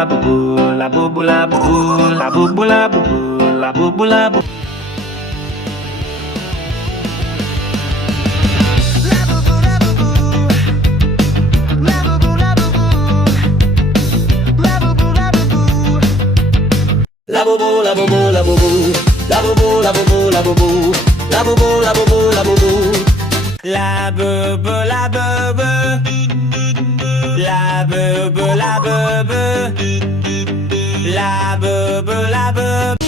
la bu la bu la bu la bu la bu la bu. La bu la bu la bu la bu la bu la bu la bu la bu la bu la bu la bu la bu la bu la bu la bu la bu